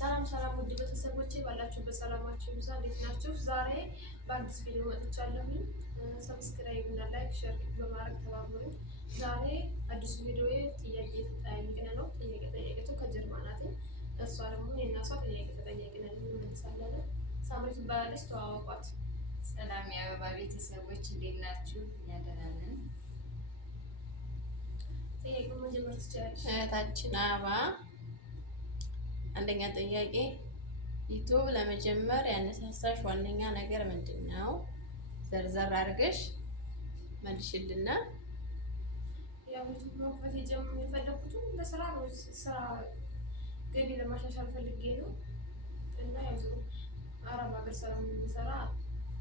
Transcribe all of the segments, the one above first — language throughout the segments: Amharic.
ሰላም ሰላም ውድ ቤተሰቦቼ ባላችሁበት ሰላማችሁ ይብዛ። እንዴት ናችሁ? ዛሬ በአዲስ ቪዲዮ መጥቻለሁኝ። ሰብስክራይብ እና ላይክ ሼር በማድረግ ተባበሩኝ። ዛሬ አዲሱ ቪዲዮ ጥያቄ ተጠያይቀን ነው። ጥያቄ ጠያቄቱ ከጀርባ ናት። እሷ ደግሞ እኔና እሷ ጥያቄ ተጠያይቀን እንመልሳለን። ሳምሪ ትባላለች። ተዋወቋት። ሰላም የአበባ ቤተሰቦች እንዴት ናችሁ? እኛ ደህና ነን። ጥያቄውን መጀመር ትችላለች። እህታችን አበባ አንደኛ ጥያቄ ዩቲዩብ ለመጀመር ያነሳሳሽ ዋነኛ ነገር ምንድን ነው? ዘርዘር አድርገሽ መልሽልና። ያው ዩቲዩብ መክፈት የፈለኩት ለስራ ነው። ስራ ገቢ ለማሻሻል ፈልጌ ነው እና ያው አረብ ሀገር ስራ የምንሰራ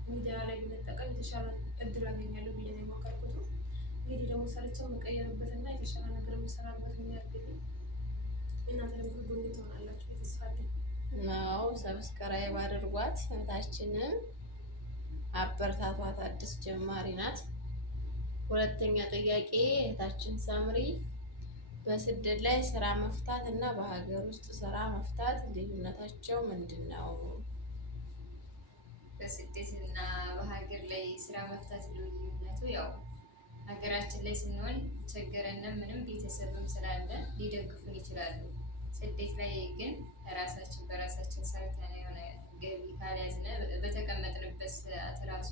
ሚዲያ ላይ ብንጠቀም የተሻለ እድል አገኛለሁ ብዬ ነው የሞከርኩት። እንግዲህ ደግሞ ሰርቼ የምቀየርበትና የተሻለ ነገር የምሰራበት የሚያደርግልኝ እናንተ ደግሞ ጎን ትሆናላችሁ ተስፋ አለኝ። ነው ሰብስክራይብ አድርጓት። እህታችንን አበረታቷት፣ አዲስ ጀማሪ ናት። ሁለተኛ ጥያቄ እህታችን ሳምሪ በስደት ላይ ስራ መፍታት እና በሀገር ውስጥ ስራ መፍታት ልዩነታቸው ምንድን ነው? በስደት እና በሀገር ላይ ስራ መፍታት ልዩነቱ ያው ሀገራችን ላይ ስንሆን ቸገረና ምንም ቤተሰብም ስላለ ሊደግፉን ይችላሉ። ስደት ላይ ግን ራሳችን በራሳችን ሰርተን የሆነ ገቢ ካልያዝነ በተቀመጥንበት ሰዓት ራሱ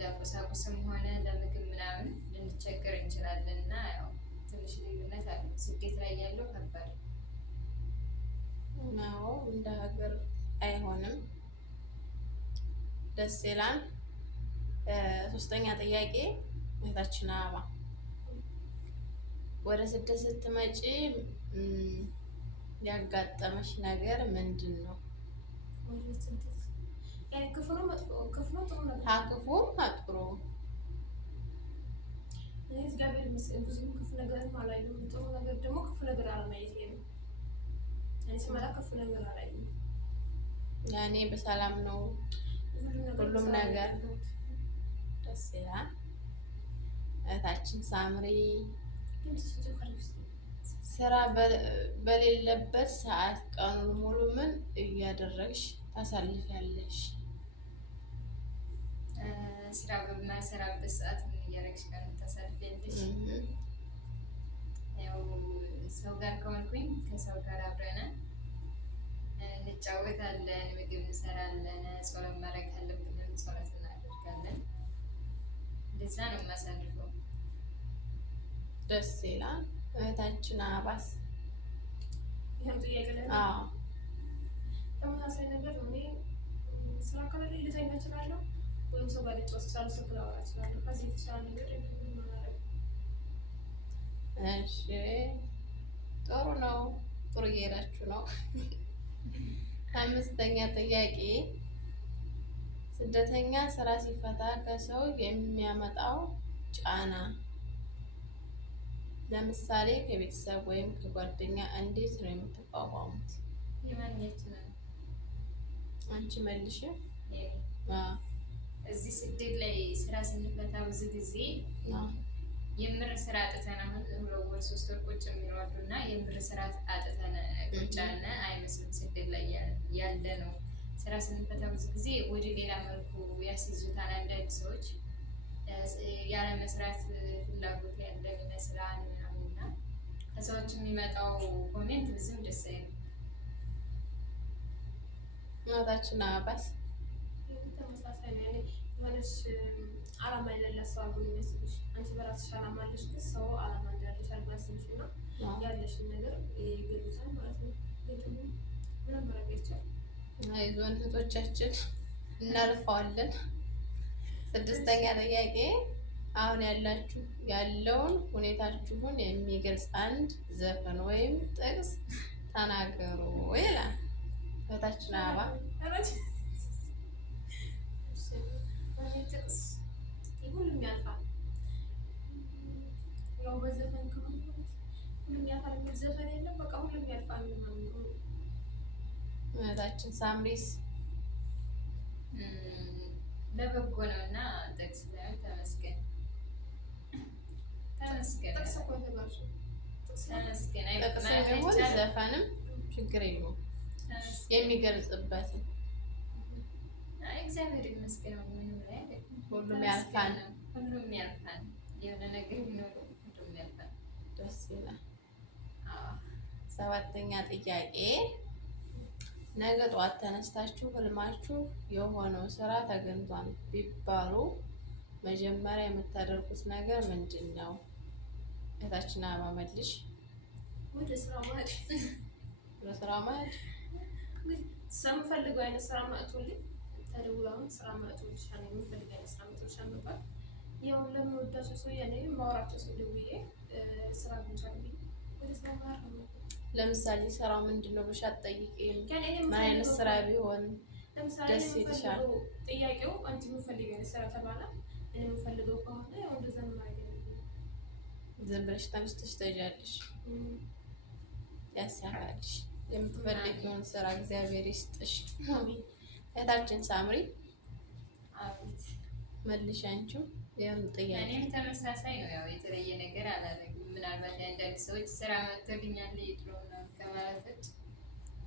ለቁሳቁስም ሆነ ለምግብ ምናምን ልንቸገር እንችላለን እና ያው ትንሽ ልዩነት አለ። ስደት ላይ ያለው ከባድ ነው፣ እንደ ሀገር አይሆንም። ደስ ይላል። ሶስተኛ ጥያቄ እህታችን አበባ ወደ ስደት ስትመጪ ያጋጠመሽ ነገር ምንድን ነው? ክፉ ነው መጥፎ? ክፉ ነው ጥሩ ነገር? ክፉም ጥሩ። እግዚአብሔር ይመስገን ብዙም ክፉ ነገርም አላየሁም። ጥሩ ነገር ደግሞ ክፉ ነገር አለማየት ነው። ስመጣ ክፉ ነገር አላየሁም። ያኔ በሰላም ነው ሁሉም ነገር። ደስ ይላል። እህታችን ሳምሪ ስራ በሌለበት ሰዓት ቀኑን ሙሉ ምን እያደረግሽ ታሳልፊያለሽ? ስራ በማይሰራበት ሰዓት ምን እያደረግሽ ቀኑን ታሳልፊያለሽ? ያው ሰው ጋር ከሆንኩኝ ከሰው ጋር አብረን እንጫወታለን፣ ምግብ እንሰራለን፣ ጸሎት ማድረግ ካለብንም ጸሎት እናደርጋለን። እንደዛ ነው የማሳልፈው። ደስ ይላል። እህታችን አባስ ይሄን ጥያቄ ላይ ተመሳሳይ ነገር እኔ ስራ ከሌለ ልተኛ እችላለሁ ወይም ሰው ጋር ልጫወት እችላለሁ፣ ስልክ ላወራ እችላለሁ። ከዚህ የተሻለ ነገር እሺ፣ ጥሩ ነው። ጥሩ እየሄዳችሁ ነው። አምስተኛ ጥያቄ ስደተኛ ስራ ሲፈታ ከሰው የሚያመጣው ጫና ለምሳሌ ከቤተሰብ ወይም ከጓደኛ እንዴት ነው የምትቋቋሙት? አንቺ መልሽ። እዚህ ስደት ላይ ስራ ስንፈታ ብዙ ጊዜ የምር ስራ አጥተን አሁን 2 ወር 3 ወር ቁጭ የሚሏሉ እና የምር ስራ አጥተን ቁጭ ያለ አይመስልም። ስደት ላይ ያለ ነው። ስራ ስንፈታ ብዙ ጊዜ ወደ ሌላ መልኩ ያስይዙታል አንዳንድ ሰዎች። ያለ መስራት ፍላጎት ያለ ይመስላል ምናምንና ከሰዎች የሚመጣው ኮሜንት ብዙም ደስ አይልም። እናታችን አባስ ተመሳሳይ ነው። የሆነች አላማ የሌላት ሰው አልሆነ ይመስልሽ። አንቺ በራስሽ አላማ አለሽ፣ ግን ሰው አላማ እንዳለሽ አልመስልሽ እና ያለሽን ነገር ይገሉታል ማለት ነው። ግን ደግሞ ምንም ማድረግ አይቻልም። አይዞን እህቶቻችን እናልፈዋለን። ስድስተኛ ጥያቄ አሁን ያለውን ሁኔታችሁን የሚገልጽ አንድ ዘፈን ወይም ጥቅስ ተናገሩ ይላል። እህታችን አበባ ጥቅስ ሁሉም ያልፋል። ያው በዘፈን ከሆነ ሁሉም ያልፋል የሚል ዘፈን የለም። በቃ ሁሉም ያልፋል ማለት ነው። እህታችን ሳምሪስ ለበጎ ነው እና ጥቅስ ላይ ተመስገን ጥቅስ እኮ ተባልሽ ተመስገን ጥቅስ ቢሆን ዘፈንም ችግር የለውም። የሚገልጽበትን እግዚአብሔር ይመስገን ምንም ላይ ሁሉም ያልፋል። ሁሉም ያልፋል። የሆነ ነገር ቢኖረው ሁሉም ያልፋል። ደስ ይላል። 7ኛ ጥያቄ ነገ ጠዋት ተነስታችሁ ህልማችሁ የሆነው ስራ ተገኝቷል ቢባሉ መጀመሪያ የምታደርጉት ነገር ምንድን ነው? እህታችን አማመልሽ ወደ ስራ ማለት ለስራ ማለት የምፈልገው አይነት ስራ መጥቶልኝ ተደውላውን ስራ መጥቶልሻል የምፈልገው አይነት ስራ መጥቶልሻል ነበር። ያው ለምወዳቸው ሰው ያኔ ማወራቸው ሰው ደውዬ ስራ አግኝቻለሁ ወደ ስራ ማለት ነው። ለምሳሌ ስራው ምንድን ነው ብለሽ አትጠይቂም? ምን አይነት ስራ ቢሆን ደስ ይልሻል? ጥያቄው አንቺ የምፈልገው አይነት ስራ ተባለ። እኔ የምፈልገው ከሆነ ያው እንደዛ ነው ማለት ነው። ዝም ብለሽ ተነስተሽ ትሄጃለሽ። ያሳካልሽ። የምትፈልጊውን ስራ እግዚአብሔር ይስጥሽ። እህታችን ሳምሪ አቤት መልሽ አንቺው ያን ጥያቄ። እኔም ተመሳሳይ ነው። ያው የተለየ ነገር አላደረግም። ምናልባት አንዳንድ ሰዎች ስራ መጥቶልኛል ይጥሩ ነው ከማለቶች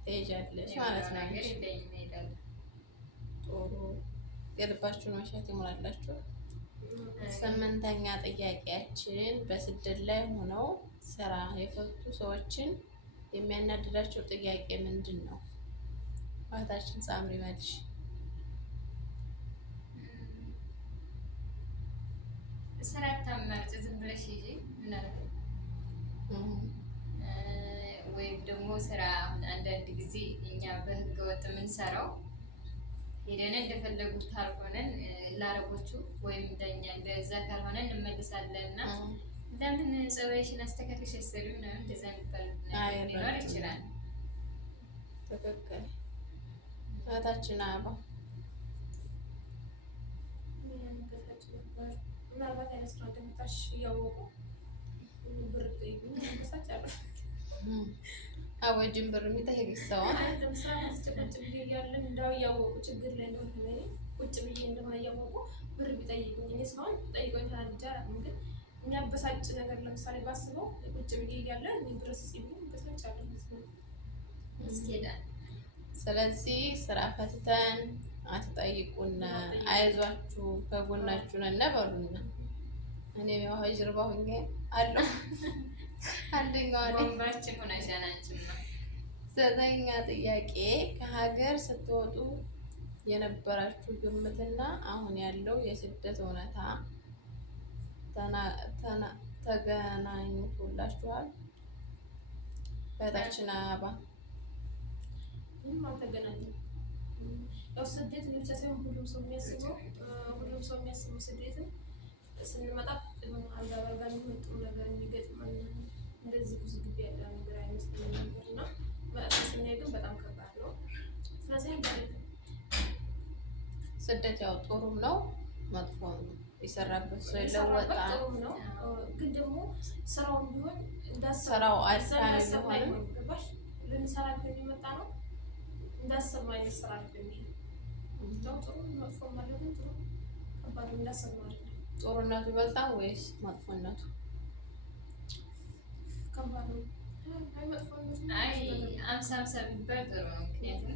ትሄጃለሽ ማለት ነው። ነገር የለኝም እሄዳለሁ። ጥሩ የልባችሁን መሻት ይሞላላችሁ። 8ኛ ጥያቄያችን በስደት ላይ ሆነው ስራ የፈቱ ሰዎችን የሚያናድዳቸው ጥያቄ ምንድን ነው? እህታችን ሳምሪ መልሽ። ስራ ታማርጭ ዝም ብለሽ ይዤ ምናምን ወይም ደግሞ ስራ አንዳንድ ጊዜ እኛ በህገ ወጥ የምንሰራው ሄደን እንደፈለጉት ካልሆነን ለአረቦቹ ወይም እንደኛ እንደዛ ካልሆነ እንመልሳለን እና ለምን ጸባይሽን አስተካክለሽ አሰሪ ምናምን እንደዛ የሚባል ሊኖር ይችላል። ትክክል። እህታችን አባ ምናልባት አይነት ስራ እንደምታሽ እያወቁ ብር ጠይቁኝ አንበሳጫለሁ። አወጅን ብር የሚጠይቅ ሰው አይደለም ስራ ቁጭ ብዬ እያለን እንዳው እያወቁ ችግር ላይ እንደሆነ ቁጭ ብዬ እንደሆነ እያወቁ ብር ቢጠይቁኝ እኔ እስካሁን ጠይቆኝ ተናድጄ አላውቅም። ግን የሚያበሳጭ ነገር ለምሳሌ ባስበው ቁጭ ብዬ እያለን እኔ ብር ስጪኝ አንበሳጫለሁ። ያስኬዳል። ስለዚህ ስራ ፈትተን አትጠይቁን፣ አይዟችሁ ከጎናችሁ ነን በሉና። እኔ ያው ጅርባ ሁኜ አለሁ። አንደኛው ወንባችን ሆነሻል አንቺማ። 9ኛ ጥያቄ ከሀገር ስትወጡ የነበራችሁ ግምትና አሁን ያለው የስደት እውነታ ተገናኝቶላችኋል? እህታችን አበባ ምንም አልተገናኘም። ያው ስደት ብቻ ሳይሆን ሁሉም ሰው የሚያስበው ስደትን ስንመጣ የሆነ አልጋ በአልጋ የሚሆን ጥሩ ነገር የሚገጥመን እንደዚህ ብዙ ግቢ ያለ ነገር አይመስለኝም ነበር እና በእርግጥ ስናይ ግን በጣም ከባድ ነው። ስለዚህ ስደት ያው ጥሩም ነው መጥፎም ነው። የሰራበት ሰው ይለወጣል። ጥሩም ነው ግን ደግሞ ስራውን ቢሆን ስራው አድካሚ ቢሆንም ገባሽ ልንሰራ ቢሆን የመጣ ነው እንዳሰብነው አይነት ስራ አይደለም። ጥሩ መጥፎ ማለት ግን ጥሩ ከባድ እንዳሰብነው አይደለም። ጥሩነቱ ይበልጣል ወይስ መጥፎነቱ? ከባድ ነው። አይ 50-50 ቢባል ጥሩ ነው። ምክንያቱም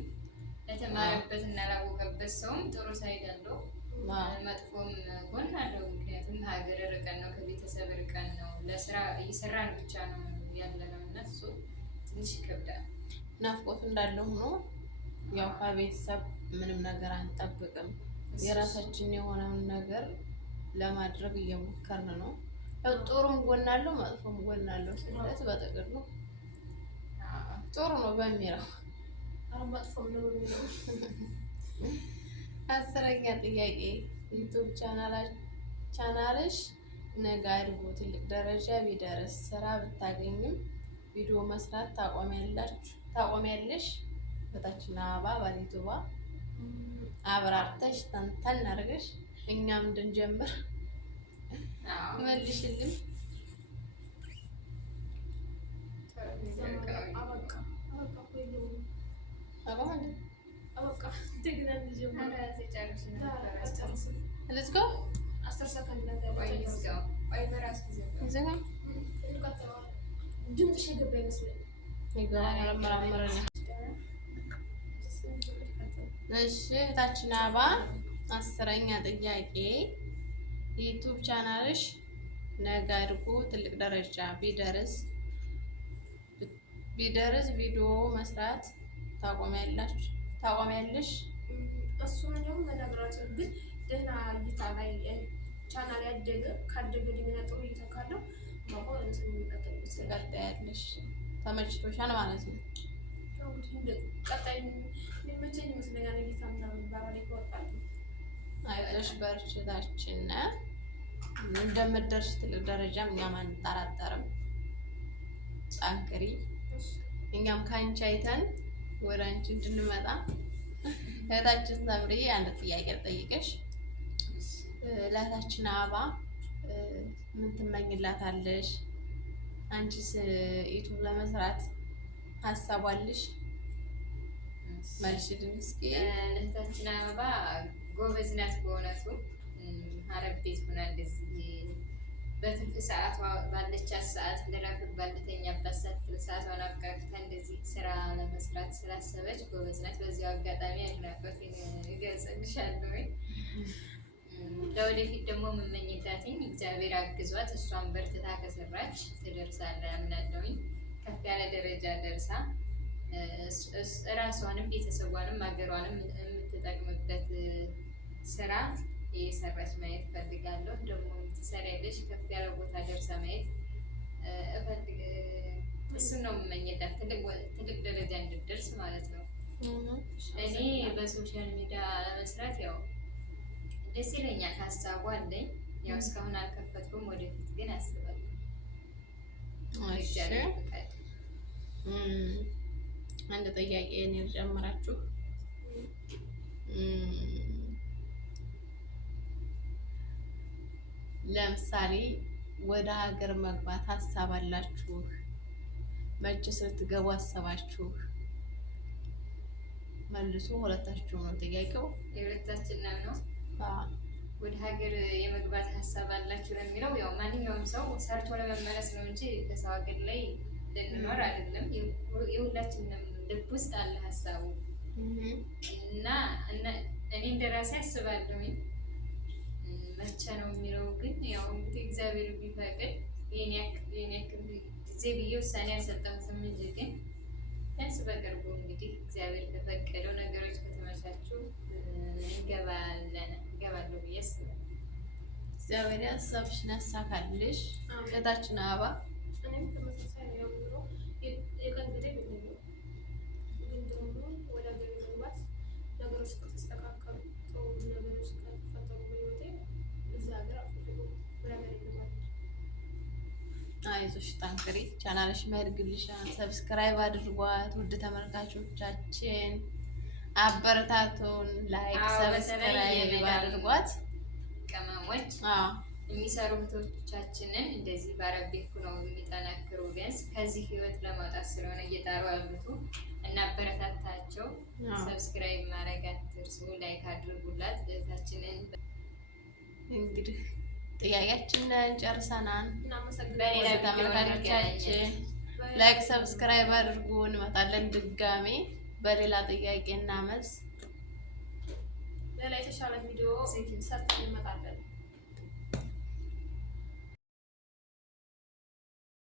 ለተማረበት እና ላወቀበት ሰውም ጥሩ ሳይድ አለው፣ መጥፎም ጎን አለው። ምክንያቱም ሀገር ርቀን ነው፣ ከቤተሰብ ርቀን ነው፣ ለስራ እየሰራን ብቻ ነው ያለነው እና እሱ ትንሽ ይከብዳል። ናፍቆቱ እንዳለ ሆኖ ያው ከቤተሰብ ምንም ነገር አንጠብቅም። የራሳችን የሆነውን ነገር ለማድረግ እየሞከርን ነው። ያው ጥሩም ጎን አለው መጥፎም ጎን አለው። ስደት በጥቅሉ ጥሩ ነው በሚለው መጥፎም ነው በሚለው። 10ኛ ጥያቄ ዩቲዩብ ቻናልሽ ነገ አድጎ ትልቅ ደረጃ ቢደርስ ስራ ብታገኝም ቪዲዮ መስራት ታቆሚያለሽ? በታችና ባሊቱባ አብራርተሽ ተንተን አድርገሽ እኛም እንድንጀምር መልሽልን። Let's go. 10 ሰከንድ ድምፅሽ የገባ ይመስለኛል። እሺ እህታችን አበባ 10ኛ ጥያቄ ዩቲዩብ ቻናልሽ ነገ አድጎ ትልቅ ደረጃ ቢደርስ ቪዲዮ መስራት ታቆሚያለሽ? እሱ ምንም መነግራቸው ግን ደህና እይታ ላይ ቻናል ካደገልኝ ጥሩ እይታ ካለው ማቆም ትቀጥያለሽ። ተመችቶሻል ማለት ነው። ቀጣይ የሚመቸኝ ይመስለኛል። እይታ ምናምን ባራሪ ይወጣል። አይዞሽ በርችታችን እንደምትደርሽ ትልቅ ደረጃም እኛም አንጠራጠርም። ጠንክሪ። እኛም ከአንቺ አይተን ወደ አንቺ እንድንመጣ እህታችን ሰብሪ አንድ ጥያቄ ጠይቀሽ ለእህታችን አበባ ምን ትመኝላታለሽ? አንቺስ ዩቲዩብ ለመስራት ሀሳቧልሽ? መልሽልኝ እስኪ። እህታችን አበባ ጎበዝ ናት በእውነቱ። አረብ ቤት ሆና እንደዚህ በትርፍ ሰዓቷ ባለቻት ሰዓት ልረፍባት ልተኛባት ሳትል ሰዓቷን አብቃቅታ እንደዚህ ስራ ለመስራት ስላሰበች ጎበዝ ናት። በዚያው አጋጣሚ አድናቆቴን እገልጽልሻለሁ። ለወደፊት ደግሞ የምመኝላትኝ እግዚአብሔር አግዟት እሷን በርትታ ከሰራች ትደርሳለች አምናለሁኝ። ከፍ ያለ ደረጃ ደርሳ እራሷንም ቤተሰቧንም ሀገሯንም የምትጠቅምበት ስራ የሰራች ማየት እፈልጋለሁ። ደግሞ ትሰሪያለሽ ከፍ ያለ ቦታ ደርሳ ማየት እሱን ነው የምመኝላት፣ ትልቅ ደረጃ እንድትደርስ ማለት ነው። እኔ በሶሻል ሚዲያ ለመስራት ያው ደስ ይለኛል፣ ሀሳቡ አለኝ። ያው እስካሁን አልከፈትኩም፣ ወደፊት ግን አስባለሁ። አንድ ጥያቄ እኔ ልጨምራችሁ። ለምሳሌ ወደ ሀገር መግባት ሀሳብ አላችሁ? መቼስ ልትገቡ አሰባችሁ? መልሱ። ሁለታችሁ ነው ጥያቄው። የሁለታችንን ነው። ወደ ሀገር የመግባት ሀሳብ አላችሁ ለሚለው ያው ማንኛውም ሰው ሰርቶ ለመመለስ ነው እንጂ በሰው ሀገር ላይ ልንኖር አይደለም። የሁላችንም ልብ ውስጥ አለ ሀሳቡ እና እኔ እንደራሴ አስባለሁኝ። መቼ ነው የሚለው ግን ያው እንግዲህ እግዚአብሔር ቢፈቅድ የኔ ያክል ጊዜ ብዬ ውሳኔ አልሰጠሁትም እንጂ ግን ቢያንስ በቅርቡ እንግዲህ እግዚአብሔር ከፈቀደው ነገሮች ከተመቻቹ እገባለሁ ብዬ አስባለሁ። እግዚአብሔር ያሰብሽን ያሳካልሽ እህታችን አበባ። እኔም ተመሳሳይ ነው የምለው የቀን ጊዜ ነው። ግን ደግሞ ወደ ሀገር መግባት ነገሮች ከተስተካከሉ ጥሩ ነገሮች ከተፈጠሩ በህይወቴ እዛ ሀገር አልፈልግም፣ ወደ ሀገር ይገባል። አይዞሽ ጠንክሪ። ቻናልሽ ማድግልሻል። ሰብስክራይብ አድርጓት። ውድ ተመልካቾቻችን አበረታቱን። ላይክ ሰብስክራይብ አድርጓት። ቅመሞች የሚሰሩ እህቶቻችንን እንደዚህ በአረብ ቤት ሆነው የሚጠናክሩ ቢያንስ ከዚህ ህይወት ለማውጣት ስለሆነ እየጣሩ ያሉት እና አበረታታቸው። ሰብስክራይብ ማድረግ አትርሱ። ላይክ አድርጉላት እህታችንን። እንግዲህ ጥያቄያችንን ጨርሰናል። በሌላ ተመልካቾቻችን ላይክ ሰብስክራይብ አድርጉ። እንመጣለን ድጋሜ በሌላ ጥያቄ እና መልስ፣ ሌላ የተሻለ ቪዲዮ ሰርተን እንመጣለን።